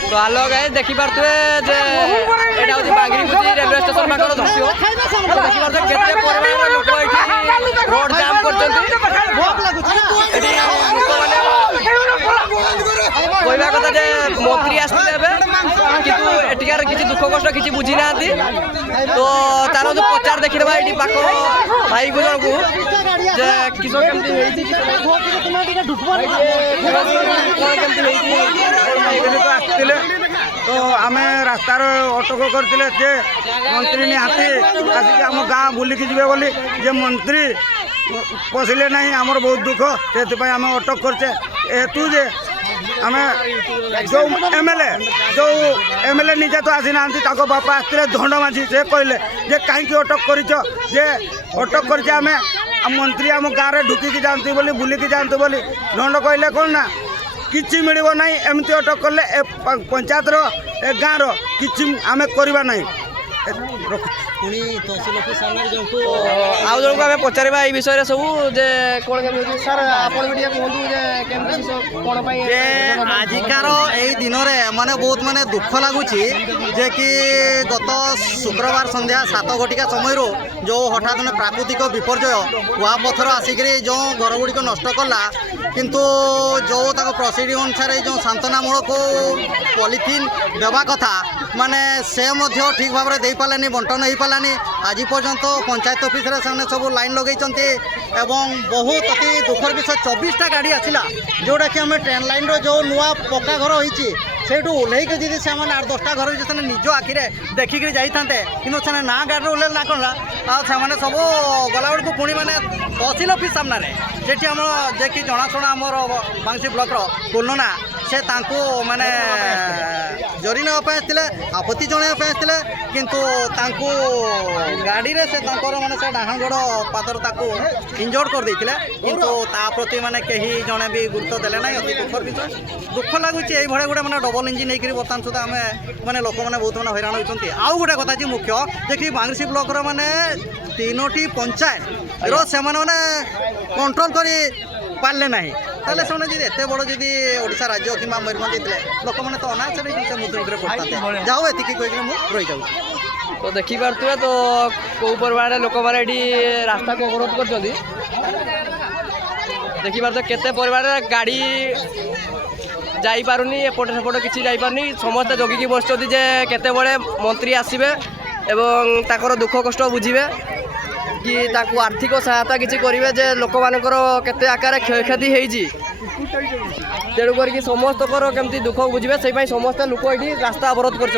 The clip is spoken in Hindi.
तो आलो गाइस देखि पारथुए जे एटा होती बांगरीगुजी रेलवे स्टेशन पाकर दृश्य देखि पारथुए केते परिमाण लोक एठी रोड जाम करचंती एठी लोक माने कहबा कथा जे मंत्री आसले एबे किंतु एटिकार किछि दुख कष्ट किछि बुझी नांती तो तारो जो प्रचार देखिबा एठी पाको भाई गुजर को जे किसो केमती हेइछि तो आम रास्तार अटक करते जे मंत्री निहाती आसिक आम गाँ बुलिकी जी बोली जे मंत्री पशिले ना आमर बहुत दुख से आम अटक करचे हेतु जे आम जो एमएलए निजे तो आसी ना बापा आसते धंड माझी से कहले जे कहीं अटक कर आम मंत्री आम गाँव में ढुकिकी जाती बोली बुलिकी जाती बोली धंड कहले कौन ना किसी मिल ना एमती अटक कले पंचायत गाँव रि आम करवा ना आउ जन को आम पचार विषय सब जे कौन केमती सर आपड़ भी कहूँ जे आजिकार यही दिन में माने बहुत माने दुख लगुच जे कि गत शुक्रवार संध्या 7 घटिका समय जो हठात प्राकृतिक विपर्यय कुआपथर आसिक जो घर गुड़िक नष्ट कला किंतु जो प्रोसीडिंग अनुसार जो सांत्वनामूलक पॉलिथिन देवा कथा माने से ठीक भाव में दे पारानी बंटन हो पारानी आज पर्यंत पंचायत ऑफिस से सब लाइन लगे बहुत अति दुखर विषय 24टा गाड़ी आसला जोटा कि आम ट्रेन लाइन जो नुआ पक्का घर होती सेठू ओह्लैक जी से 8-10टा घर से निज आखिरे देखिक जाते कि ना गाड़ी ओह्ल ना कौन सब गला बेलू पुणी मैंने तहसिल ऑफिस सामने से आम जे कि जनाशुना आमर बांसी ब्लॉक कोलोना से माने जरी नापे आपत्ति जनवाई आसते किंतु गाड़ी रे से माने से डाहाण गोड़ पादर इंजोर्ड कर देते किंतु प्रति माने कहीं जड़े भी गुरुत्व देले ना अति दुखर विषय दुख लगुच ये गोटे मैंने डबल इंजिन होकर बर्तमान सुधा आम मैंने लोक मैंने बहुत मैंने हैरान होती आउ गोटे कथा जी मुख्य जे बांगसी ब्लॉक माने 3टी पंचायत से मैंने कंट्रोल कर पारे ना ताले से एत बड़ जदि ओडिशा राज्य कि मयूरभंज लोक मैंने तो अनायास मुद्रा पड़ता जाओ ये कहीकि रही जाऊँ तो देखी पारे तो कौ परिमाण लोक मैंने रास्ता को अवरोध कर देखी पारे केते परिमाण गाड़ी जाई पारुनी एपटे सेपटे किसी जाई पारुनी समस्त जगिकी बसुँच जे केते बड़े मंत्री आसबे एवं ताकर दुख कष्ट बुझे कि ताकू आर्थिक सहायता किसी करेंगे जे लोक मानकर केते आकार क्षयक्षति होती तेणुक समस्त केमती दुख बुझे से समस्त लोक ये रास्ता अवरोध कर